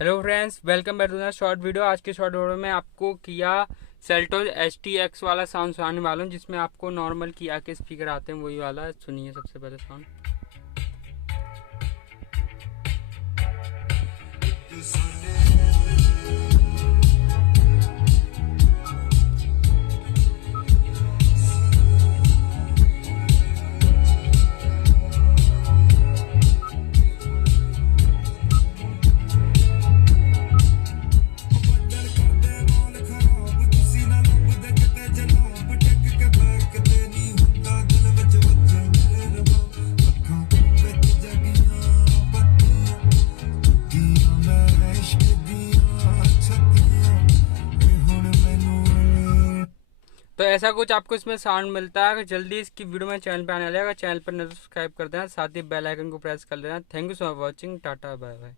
Hello friends, welcome back to the short video. आज के short video में आपको किया सेल्टोस STX वाला साउंड सुनाने वाला हूँ, जिसमें आपको नॉर्मल किया के स्पीकर आते हैं वही वाला सुनिए। सबसे पहले साउंड तो ऐसा कुछ आपको इसमें साउंड मिलता है। अगर जल्दी इसकी वीडियो में चैनल पे आने लगा, चैनल पर सब्सक्राइब कर देना, साथ ही बेल आइकन को प्रेस कर लेना। Thank you so much watching. टाटा बाय बाय।